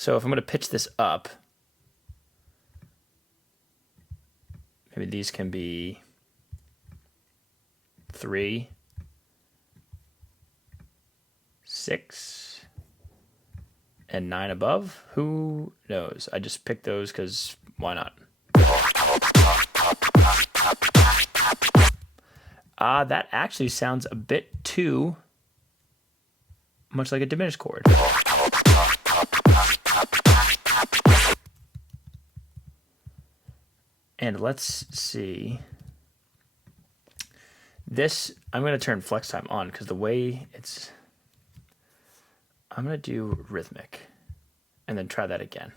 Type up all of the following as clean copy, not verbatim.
So if I'm going to pitch this up, maybe these can be 3, 6, and 9 above. Who knows? I just picked those because why not? That actually sounds a bit too much like a diminished chord. And let's see. This, I'm going to turn flex time on because the way it's, I'm going to do rhythmic and then try that again.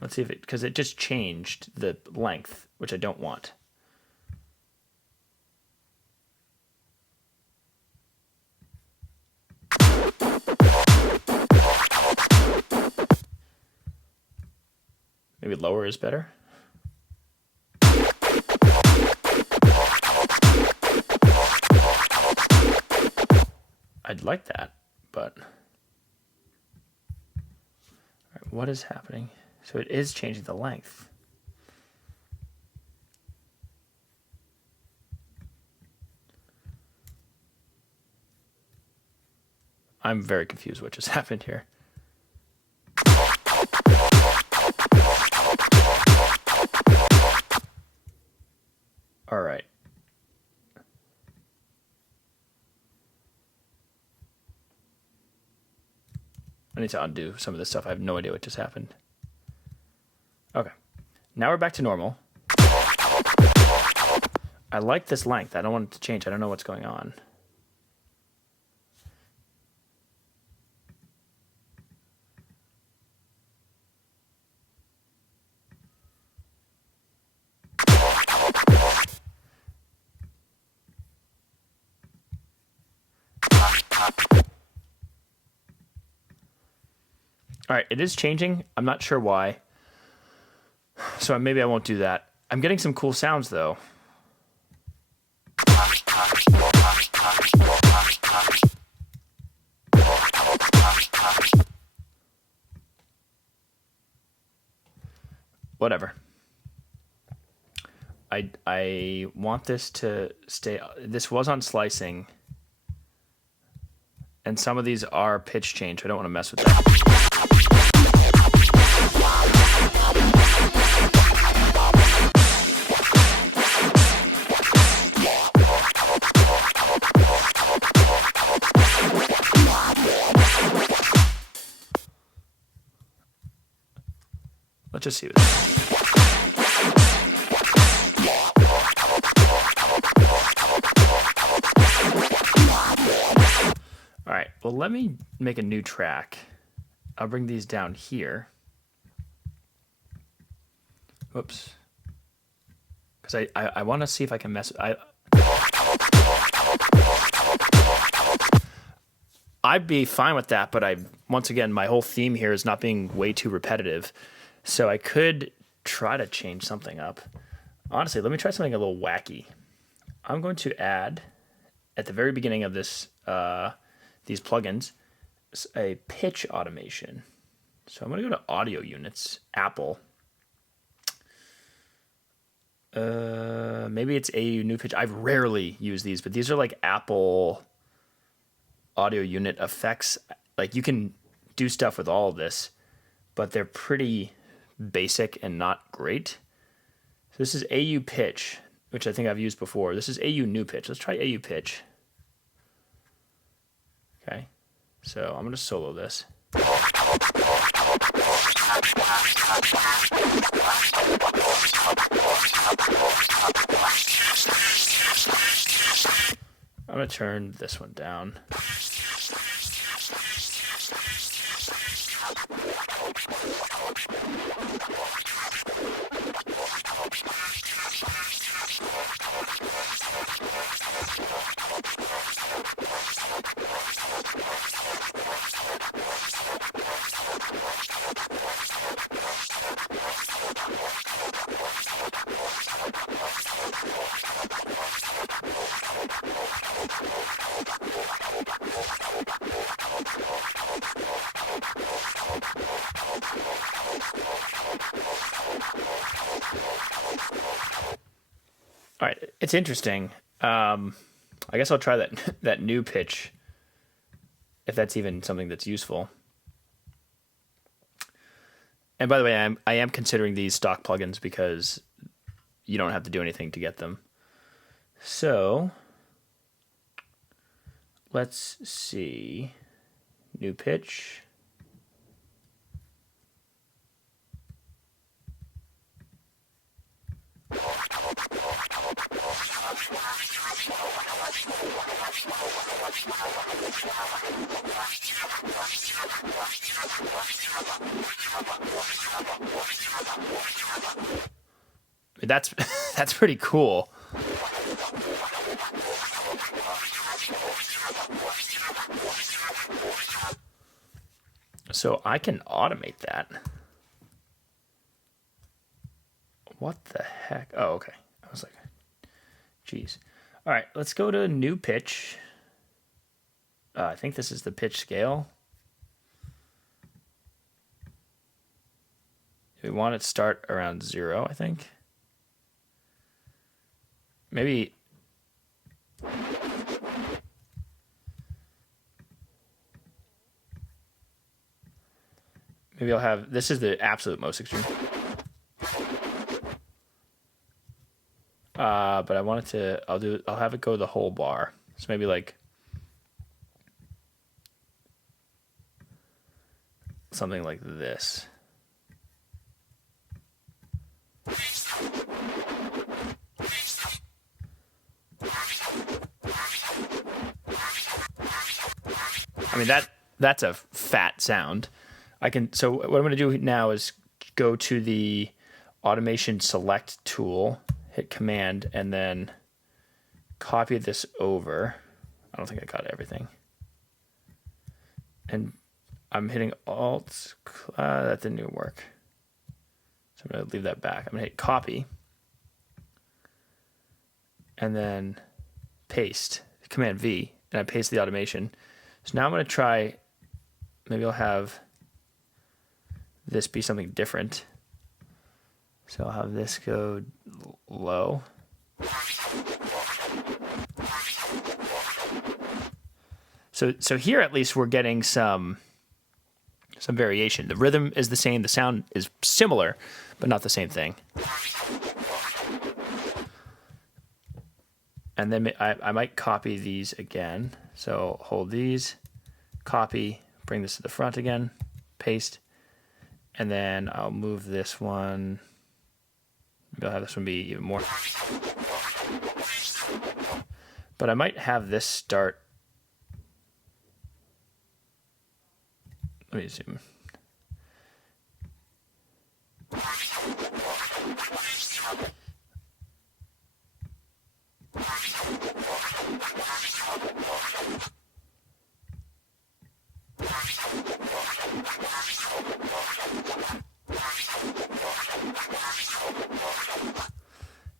Let's see if it, because it just changed the length, which I don't want. Maybe lower is better. I'd like that, but all right, what is happening? So it is changing the length. I'm very confused what just happened here. All right. I need to undo some of this stuff. I have no idea what just happened. Okay. Now we're back to normal. I like this length. I don't want it to change. I don't know what's going on. All right, it is changing. I'm not sure why. So maybe I won't do that. I'm getting some cool sounds though. Whatever. I want this to stay. This was on slicing. And some of these are pitch change. I don't want to mess with that. Let's just see this. All right, well, let me make a new track. I'll bring these down here. Whoops. Because I want to see if I can mess. I'd be fine with that, but once again, my whole theme here is not being way too repetitive. So I could try to change something up. Honestly, let me try something a little wacky. I'm going to add, at the very beginning of this, these plugins, a pitch automation. So I'm going to go to audio units, Apple. Maybe it's Ooo new pitch. I've rarely used these, but these are like Apple audio unit effects. Like you can do stuff with all of this, but they're pretty basic and not great. So this is Ooo pitch, which I think I've used before. This is Ooo new pitch. Let's try Ooo pitch. Okay, so I'm going to solo this. I'm going to turn this one down. It's interesting. I guess I'll try that new pitch, if that's even something that's useful. And by the way, I am considering these stock plugins because you don't have to do anything to get them. So let's see. New pitch. That's pretty cool. So I can automate that. What the heck? Oh, okay. I was like, geez. All right, let's go to new pitch. I think this is the pitch scale. We want it to start around 0, I think. Maybe I'll have, this is the absolute most extreme. But I want it to, I'll have it go the whole bar. So maybe like something like this. I mean, that's a fat sound. So what I'm going to do now is go to the automation select tool, hit command, and then copy this over. I don't think I got everything. And I'm hitting alt. That didn't even work. So I'm going to leave that back. I'm going to hit copy. And then paste. Command V. And I paste the automation. So now I'm going to try, maybe I'll have this be something different. So I'll have this go low. So here at least we're getting some variation. The rhythm is the same, the sound is similar, but not the same thing. And then I might copy these again. So hold these, copy, bring this to the front again, paste, and then I'll move this one. Maybe I'll have this one be even more. But I might have this start. Let me zoom.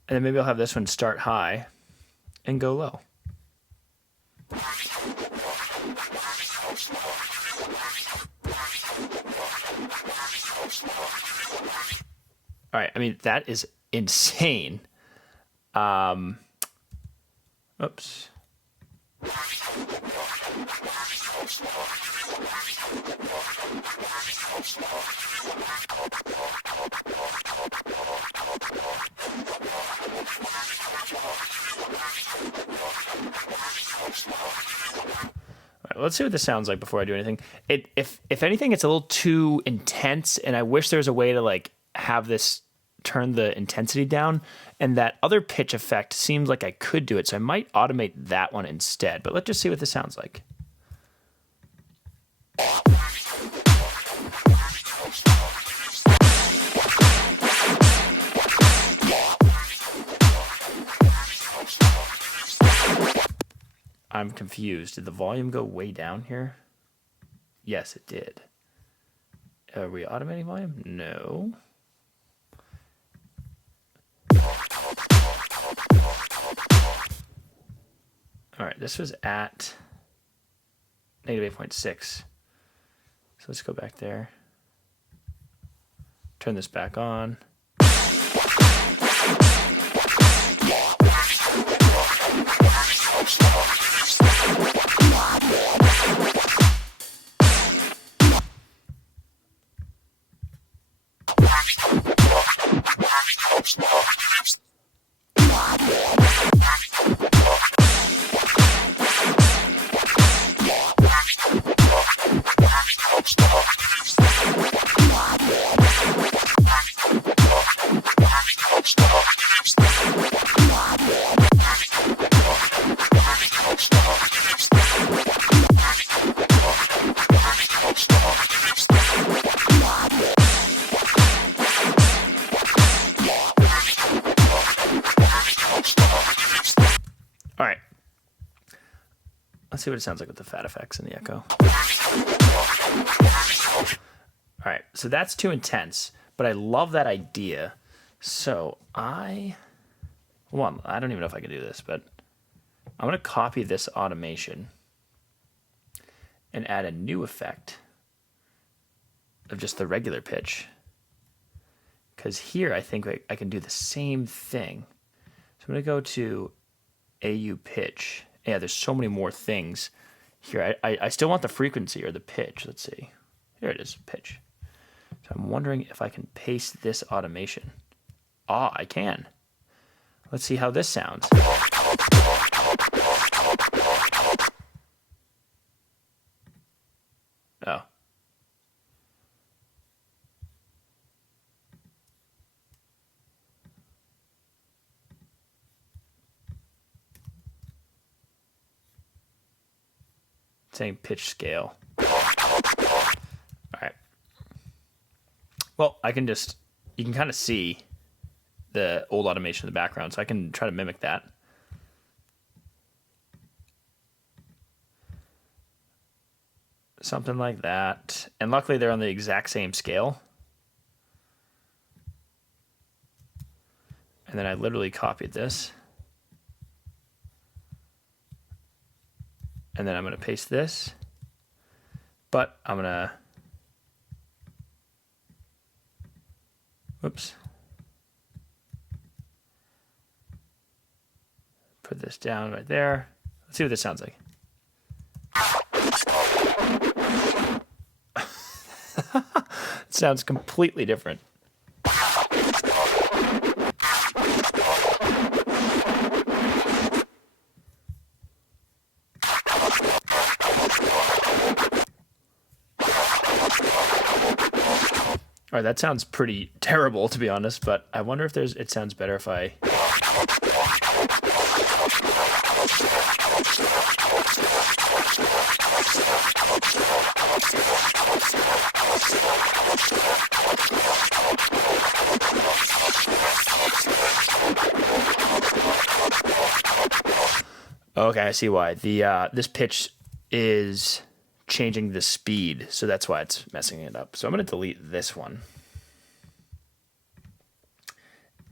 And then maybe I'll have this one start high and go low. All right, I mean, that is insane. Oops. All right, let's see what this sounds like before I do anything. If anything, it's a little too intense, and I wish there was a way to like have this turn the intensity down, and that other pitch effect seems like I could do it, so I might automate that one instead. But let's just see what this sounds like. I'm confused. Did the volume go way down here? Yes, it did. Are we automating volume? No. All right, this was at -8.6. So let's go back there. Turn this back on. All right. Let's see what it sounds like with the fat effects and the echo. All right, so that's too intense, but I love that idea. So I don't even know if I can do this, but I'm gonna copy this automation and add a new effect of just the regular pitch. Because here I think I can do the same thing. So I'm gonna go to AU pitch. Yeah, there's so many more things here. I still want the frequency or the pitch. Let's see. Here it is, pitch. So I'm wondering if I can paste this automation. Ah, I can. Let's see how this sounds. Oh. Saying pitch scale. All right. Well, you can kind of see the old automation in the background, so I can try to mimic that. Something like that. And luckily they're on the exact same scale. And then I literally copied this. And then I'm going to paste this. But I'm going to... Whoops. Put this down right there. Let's see what this sounds like. It sounds completely different. All right, that sounds pretty terrible, to be honest, but I wonder if it sounds better if I... Okay, I see why. This pitch is changing the speed, so that's why it's messing it up. So I'm going to delete this one.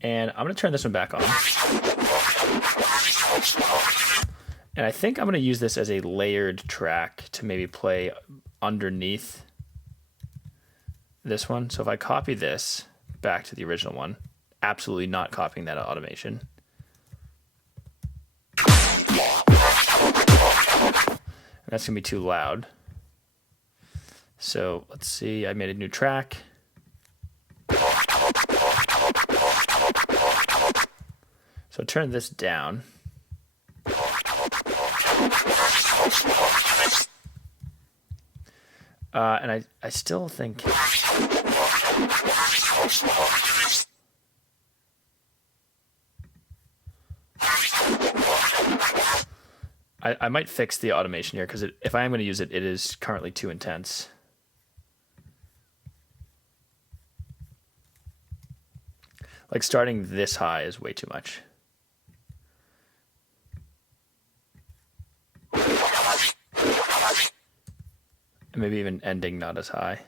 And I'm going to turn this one back on. And I think I'm going to use this as a layered track to maybe play underneath this one. So if I copy this back to the original one, absolutely not copying that automation. That's going to be too loud. So let's see, I made a new track. So turn this down. And I still think... I might fix the automation here, because if I am going to use it, it is currently too intense. Like starting this high is way too much. And maybe even ending not as high.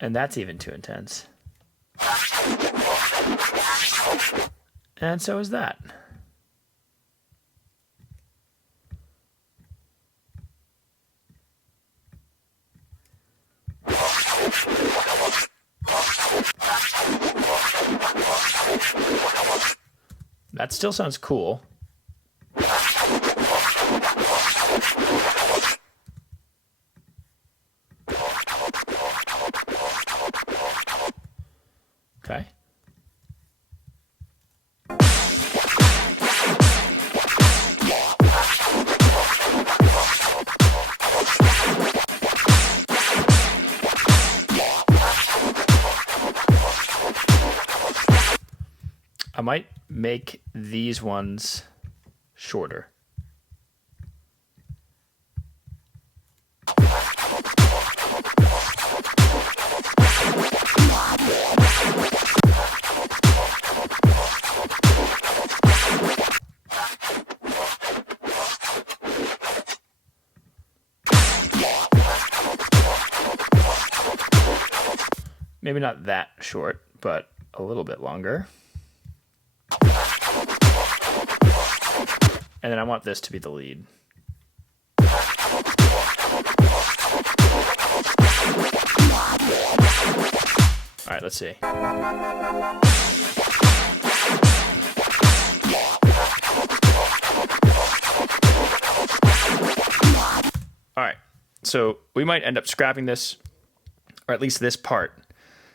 And that's even too intense. And so is that. That still sounds cool. Okay. I might make these ones shorter. Maybe not that short, but a little bit longer. And then I want this to be the lead. All right, let's see. All right, so we might end up scrapping this, or at least this part,